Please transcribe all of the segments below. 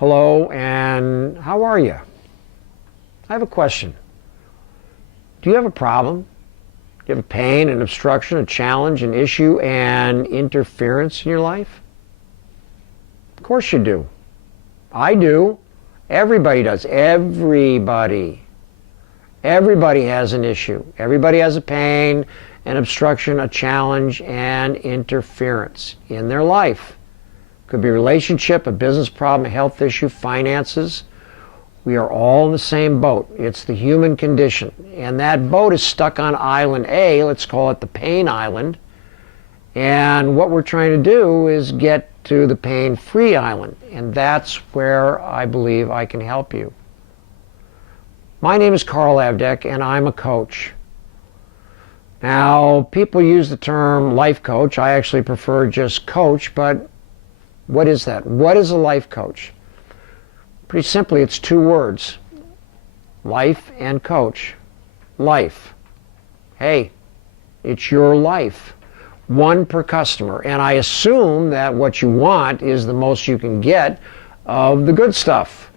Hello, and how are you? I have a question. Do you have a problem? Do you have a pain, an obstruction, a challenge, an issue, and interference in your life? Of course you do. I do. Everybody does. Everybody. Everybody has an issue. Everybody has a pain, an obstruction, a challenge, and interference in their life. Could be a relationship, a business problem, a health issue, finances. We are all in the same boat. It's the human condition. And that boat is stuck on island A, let's call it the pain island. And what we're trying to do is get to the pain-free island. And that's where I believe I can help you. My name is Carl Avdek, and I'm a coach. Now, people use the term life coach. I actually prefer just coach, but what is that? What is a life coach? Pretty simply, it's two words. Life and coach. Life. Hey, it's your life. One per customer. And I assume that what you want is the most you can get of the good stuff.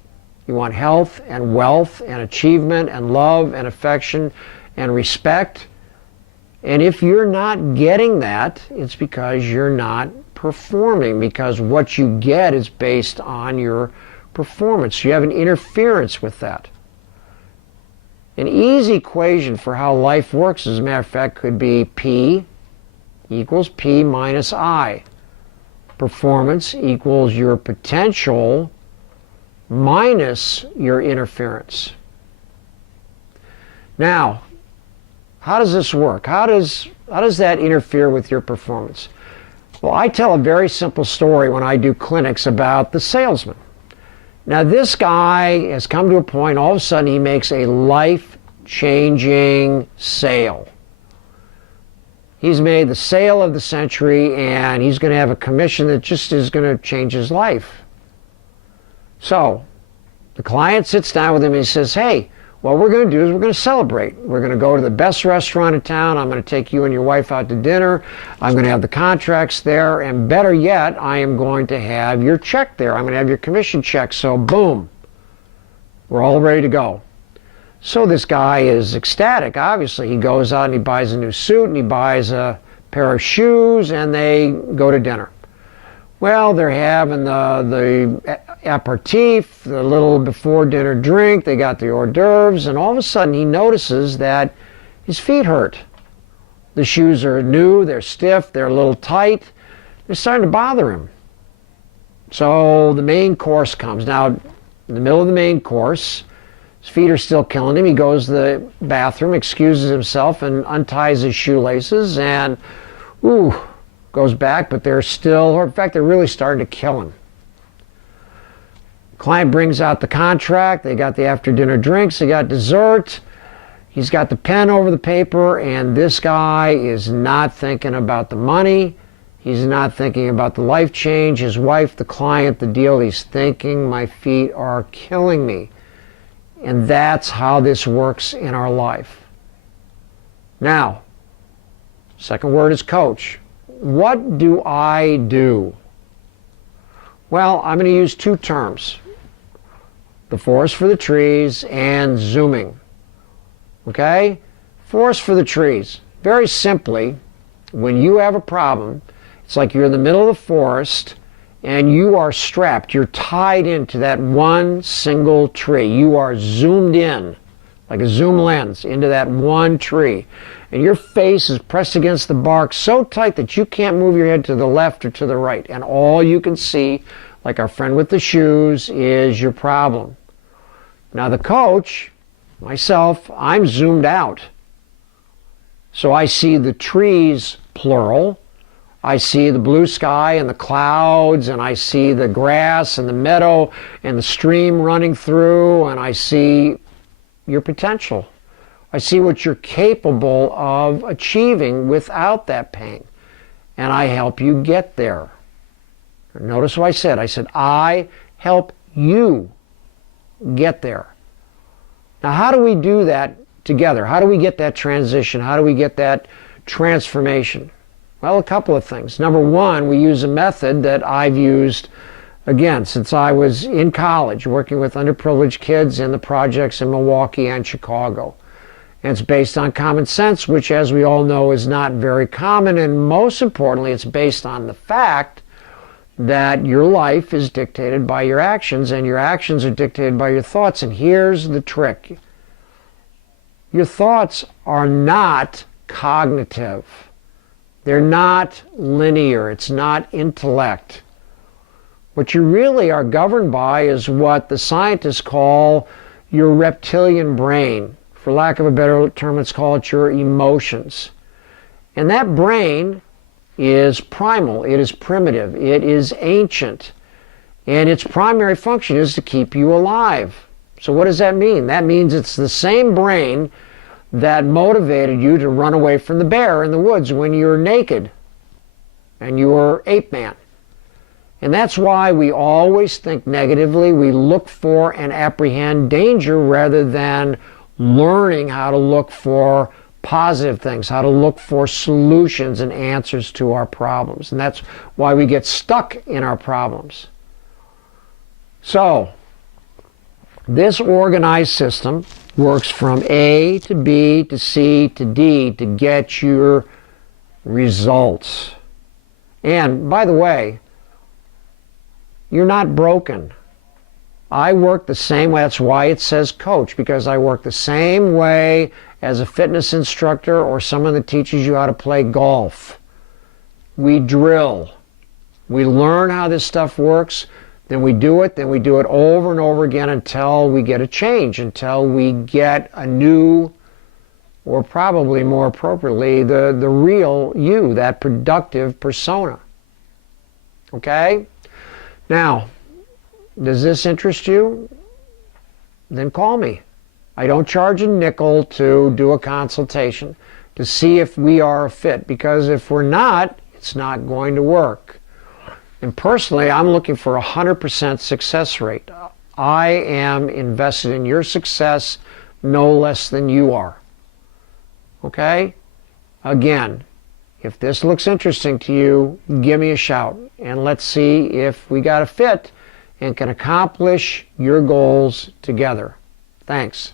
You want health and wealth and achievement and love and affection and respect. And if you're not getting that, it's because you're not performing, because what you get is based on your performance. You have an interference with that. An easy equation for how life works, as a matter of fact, could be P equals P minus I. Performance equals your potential minus your interference. Now, how does this work? How does that interfere with your performance? Well, I tell a very simple story when I do clinics about the salesman. Now, this guy has come to a point, all of a sudden he makes a life-changing sale. He's made the sale of the century, and he's going to have a commission that just is going to change his life. So, the client sits down with him and he says, hey, what we're going to do is we're going to celebrate. We're going to go to the best restaurant in town. I'm going to take you and your wife out to dinner. I'm going to have the contracts there. And better yet, I am going to have your check there. I'm going to have your commission check. So boom, we're all ready to go. So this guy is ecstatic. Obviously, he goes out and he buys a new suit and he buys a pair of shoes and they go to dinner. Well, they're having the aperitif, the little before dinner drink, they got the hors d'oeuvres, and all of a sudden he notices that his feet hurt. The shoes are new, they're stiff, they're a little tight, they're starting to bother him. So the main course comes. Now, in the middle of the main course, his feet are still killing him. He goes to the bathroom, excuses himself, and unties his shoelaces, and goes back, but they're still, or in fact, they're really starting to kill him. Client brings out the contract, they got the after dinner drinks, they got dessert, he's got the pen over the paper, and this guy is not thinking about the money, he's not thinking about the life change, his wife, the client, the deal. He's thinking, my feet are killing me. And that's how this works in our life. Now, second word is coach. What do I do? Well, I'm going to use two terms. The forest for the trees and zooming. Okay? Forest for the trees. Very simply, when you have a problem, it's like you're in the middle of the forest and you are strapped. You're tied into that one single tree. You are zoomed in, like a zoom lens, into that one tree. And your face is pressed against the bark so tight that you can't move your head to the left or to the right. And all you can see, like our friend with the shoes, is your problem. Now the coach, myself, I'm zoomed out. So I see the trees, plural. I see the blue sky and the clouds, and I see the grass and the meadow and the stream running through, and I see your potential. I see what you're capable of achieving without that pain. And I help you get there. Notice what I said. I said, I help you get there. Now, how do we do that together? How do we get that transition? How do we get that transformation? Well, a couple of things. Number one, we use a method that I've used Again, since I was in college working with underprivileged kids in the projects in Milwaukee and Chicago. And it's based on common sense, which, as we all know, is not very common. And most importantly, it's based on the fact that your life is dictated by your actions, and your actions are dictated by your thoughts. And here's the trick. Your thoughts are not cognitive. They're not linear. It's not intellect. What you really are governed by is what the scientists call your reptilian brain. For lack of a better term, let's call it your emotions. And that brain is primal. It is primitive. It is ancient. And its primary function is to keep you alive. So what does that mean? That means it's the same brain that motivated you to run away from the bear in the woods when you were naked and you were ape man. And that's why we always think negatively. We look for and apprehend danger rather than learning how to look for positive things, how to look for solutions and answers to our problems. And that's why we get stuck in our problems. So, this organized system works from A to B to C to D to get your results. And by the way, you're not broken. I work the same way. That's why it says coach, because I work the same way as a fitness instructor or someone that teaches you how to play golf. We drill. We learn how this stuff works, then we do it over and over again until we get a change, until we get a new, or probably more appropriately, the real you, that productive persona. Okay? Now, does this interest you? Then call me. I don't charge a nickel to do a consultation to see if we are a fit, because if we're not, it's not going to work. And personally, I'm looking for 100% success rate. I am invested in your success no less than you are. Okay? Again, if this looks interesting to you, give me a shout and let's see if we got a fit and can accomplish your goals together. Thanks.